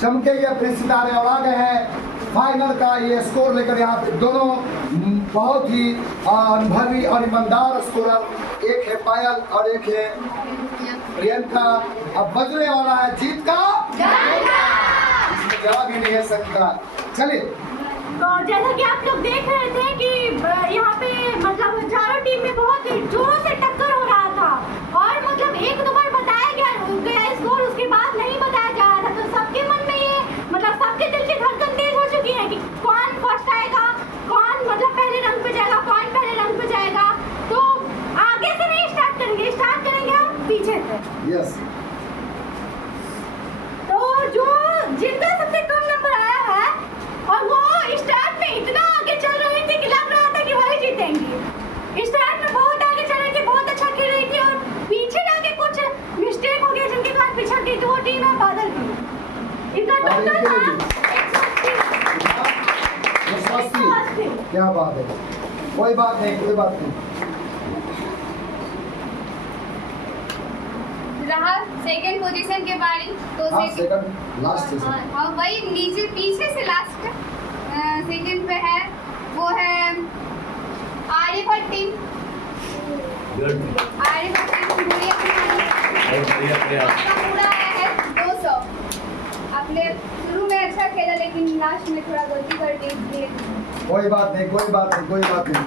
चमके के अपने सितारे और आ गए हैं फाइनल का ये स्कोर लेकर। यहाँ पे दोनों बहुत ही अनुभवी और ईमानदार स्कोरर, एक है पायल और एक है प्रियंका। अब बजने वाला है जीत का, इसमें जवाब ही नहीं है सकता। चलिए तो जैसा कि आप लोग देख रहे थे कि यहाँ पे मतलब चारों टीम में बहुत जोरों से टक्कर हो रहा था और मतलब एक दो बार बताया गया स्कोर, उसके बाद नहीं बताया जा रहा था। तो सबके मन में ये मतलब सबके दिल की धड़कन तेज हो चुकी है कि कौन फर्स्ट आएगा, कौन मतलब पहले रंग पे जाएगा, कौन पहले रंग पे जाएगा। तो आगे से नहीं स्टार्ट करेंगे हम पीछे से। यस। तो जो जिनका सबसे कम नंबर आया है और वो स्टार्ट में इतना आगे चल रही थी कि लग रहा था कि वही जीतेंगी। स्टार्ट में बहुत आगे चल रही थी 114 और बादल की। इनका और टोटल इनके लिए था 180। क्या बात है, कोई बात नहीं, कोई बात नहीं। रहा सेकंड पोजीशन के बारी तो हाँ, सेकंड लास्ट है। हाँ वही नीचे पीछे से लास्ट सेकंड पे है, वो है Aryabhatta team. Good, Aryabhatta team गुड़िया बहुत बढ़िया प्रयास। आपका पूरा आया है 200। आपने शुरू में अच्छा खेला लेकिन लास्ट में थोड़ा गलती कर दी इसलिए। कोई बात नहीं, कोई बात नहीं, कोई बात नहीं।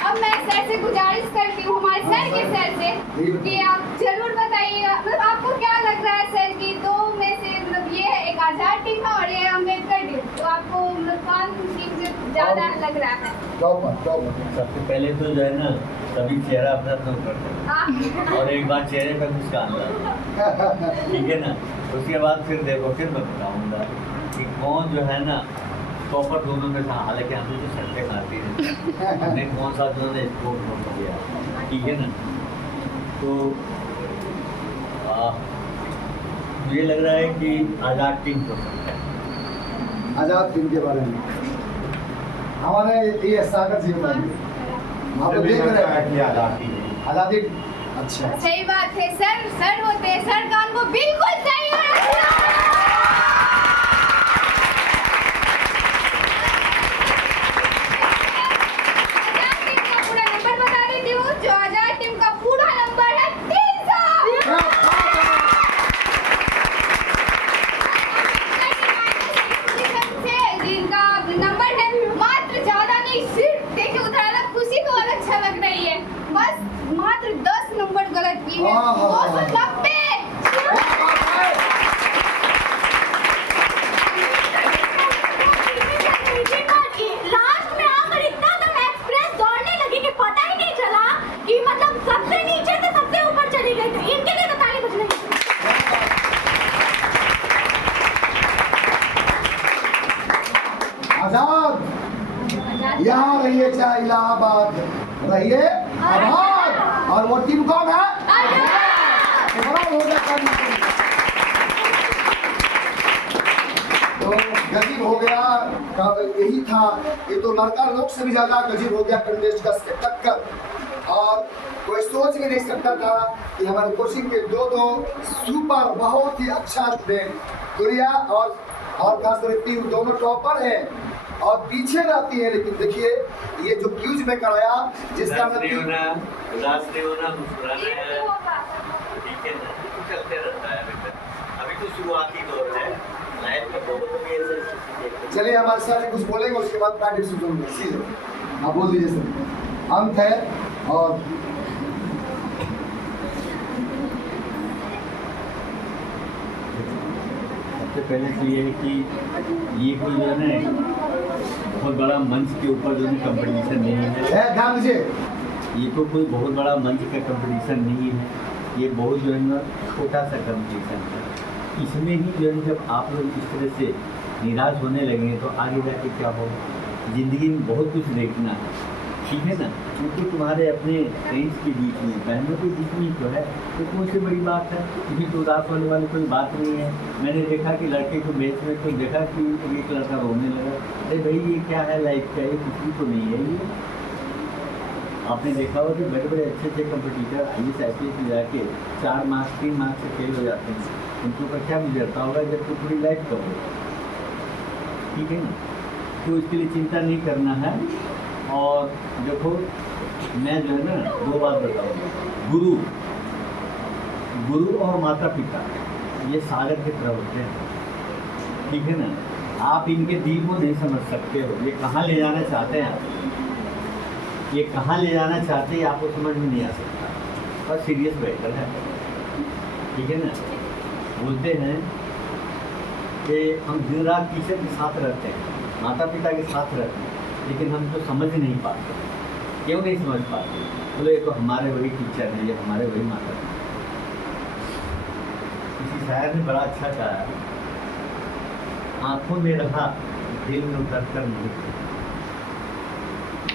अब मैं सर से गुजारिश करती हूँ, हमारे सर के सर से, कि आप जरूर बताइएगा मतलब आपको क्या लग रहा है सर कि दो में से मतलब ये है एक आजाद टीम है और ये अम्बेडकर टीम, तो आपको मतलब कौन टीम से ज़्यादा लग रहा है? सबसे पहले तो जो है ना सभी चेहरा अपना तो करते हैं हाँ और एक बार चेहरे पे मुस्कान लाओ, ठीक है ना। उसके बाद फिर देखो, फिर मैं बताऊँगा कि कौन जो है ना टॉपर दोनों में था। हालांकि हमने तो सट्टे मारती है, हमने कौन सा जो है स्कोर हो गया, ठीक है ना। तो मुझे लग रहा है कि आज़ाद टीम हो सकता है। आजाद टीम के बारे में हमारे ये सागर जी बताएंगे। आप लोग देख रहे हैं कि आज़ादी है। आजादी। अच्छा, सही बात है सर, सर होते हैं, सर कान को बिल्कुल सही है। आजाद यहाँ रहिए, चाहे इलाहाबाद रहिए आबाद। और वो टीम कौन है? बड़ा हो गया करना। तो गजीब हो गया, यही था। ये तो लड़का लोग से भी ज्यादा गजीब हो गया कंटेस्ट का टक्कर। और कोई सोच भी नहीं सकता था कि हमारे कोचिंग के दो सुपर बहुत ही अच्छा स्टूडेंट गुड़िया और खासकर पीयू दोनों टॉपर है और पीछे रहती है। लेकिन देखिए ये जो क्यूज में कराया जिसका मुस्कुराना है, ठीक है ना, चलते रहता है। अभी तो शुरुआती दौर है, लाइफ में बहुत भी ऐसे। चलिए हमारे सर कुछ बोलेंगे, उसके बाद प्राइवेट सुनूंगा। सीधे आप बोल दीजिए सर। अंत है और सबसे पहले तो ये है कि ये कोई जो है ना बहुत बड़ा मंच के ऊपर जो है कंपटीशन नहीं है। ध्यान दीजिए, ये तो कोई बहुत बड़ा मंच का कंपटीशन नहीं है, ये बहुत जो है ना छोटा सा कंपटीशन है। इसमें ही जो है जब आप लोग इस तरह से निराश होने लगे तो आगे जाके क्या होगा। ज़िंदगी में बहुत कुछ देखना है, ठीक है ना, क्योंकि तुम्हारे अपने फ्रेंड्स के बीच में, बहनों के बीच में तो है, तो कौन सी बड़ी बात है। किसी तो उदास होने वाली कोई बात नहीं है। मैंने देखा कि लड़के को मैच में तो देखा कि एक लड़का रोने लगा। अरे भाई ये क्या है, लाइफ का ये कुछ भी तो नहीं है। ये आपने देखा होगा कि बड़े बड़े अच्छे कंपटीटर IAS में जाके 4 मार्क्स 3 मार्क्स से फेल हो जाते हैं। उनके ऊपर क्या गुजरता होगा जब तो पूरी लाइफ का हो, ठीक है ना। तो इसके लिए चिंता नहीं करना है। और देखो मैं जो है ना 2 बात बताऊँ, गुरु और माता पिता ये सागर की तरह होते हैं, ठीक है ना। आप इनके दिल को नहीं समझ सकते हो, ये कहाँ ले जाना चाहते हैं, आप ये कहाँ ले जाना चाहते हैं आपको समझ में नहीं आ सकता। पर सीरियस मैटर है, ठीक है ना। बोलते हैं कि हम दिन रात टीचर के साथ रहते हैं, माता पिता के साथ रहते हैं, लेकिन हम तो समझ नहीं पाते। क्यों नहीं समझ पाते? बोले तो हमारे वही टीचर हैं, ये हमारे वही माता पिता। किसी शायर ने बड़ा अच्छा कहा, आंखों में रहा दिल में उतर कर नहीं।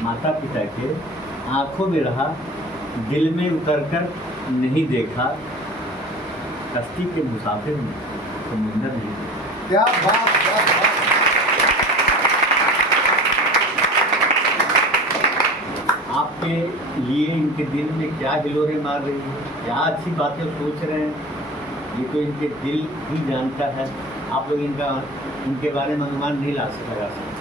माता पिता के आंखों में रहा दिल में उतर कर नहीं देखा, कश्ती के मुसाफिर में समुंदर में। क्या बात, क्या बात। आपके लिए इनके दिल में क्या हिलोरे मार रही है, क्या अच्छी बातें सोच रहे हैं, ये तो इनके दिल ही जानता है। आप लोग इनके बारे में अनुमान नहीं लगा सकते।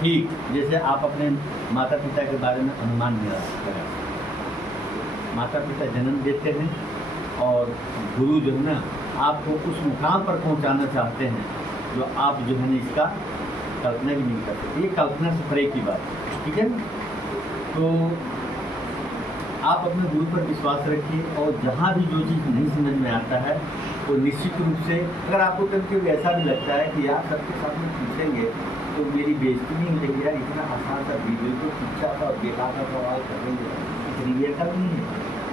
ठीक जैसे आप अपने माता पिता के बारे में अनुमान नहीं लगा सकते। माता पिता जन्म देते हैं और गुरु जो है ना आपको उस मुकाम पर पहुंचाना चाहते हैं जो आप जो है ना इसका कल्पना भी नहीं कर सकते। ये कल्पना से परे की बात है, ठीक है ना। तो आप अपने गुरु पर विश्वास रखिए और जहाँ भी जो चीज़ नहीं समझ में आता है वो निश्चित रूप से, अगर आपको कभी ऐसा भी लगता है कि यार सबके सामने पूछेंगे तो मेरी बेइज्जती नहीं हो जाएगी, यार इतना आसान सा वीडियो को पूछा था और बेकार का सवाल करेंगे, इतनी ये तक नहीं है।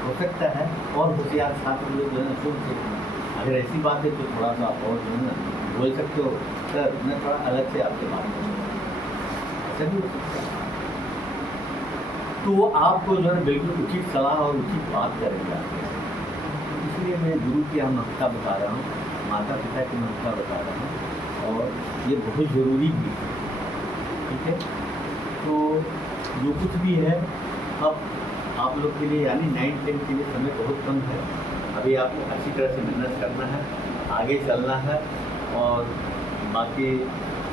हो सकता है और होशियार छात्र लोग जो है ना सुन सकते हैं। अगर ऐसी बात है तो थोड़ा सा आप और जो है ना बोल सकते हो, सर मैं थोड़ा अलग से आपसे बात करूँगा, ऐसा भी हो सकता है। तो वो आपको जो है बिल्कुल उचित सलाह और उचित बात करेंगे। इसलिए मैं गुरु की यहाँ महत्ता बता रहा हूँ, माता पिता की महत्ता बता रहा हूँ और ये बहुत ज़रूरी भी है, ठीक है। तो जो कुछ भी है अब आप लोग के लिए यानी 9-10 के लिए समय बहुत कम है। अभी आपको अच्छी तरह से मेहनत करना है, आगे चलना है और बाकी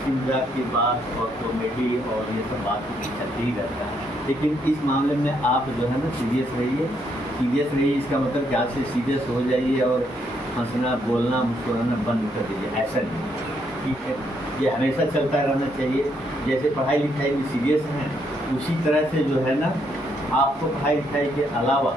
चिंता की बात और कॉमेडी और ये सब बात चलती ही रहता है। लेकिन इस मामले में आप जो है ना सीरियस रहिए। इसका मतलब कि आज से सीरियस हो जाइए और हंसना बोलना मुस्कुराना बंद कर दीजिए, ऐसा नहीं, ठीक है। ये हमेशा चलता रहना चाहिए। जैसे पढ़ाई लिखाई में सीरियस हैं उसी तरह से जो है ना आपको पढ़ाई लिखाई के अलावा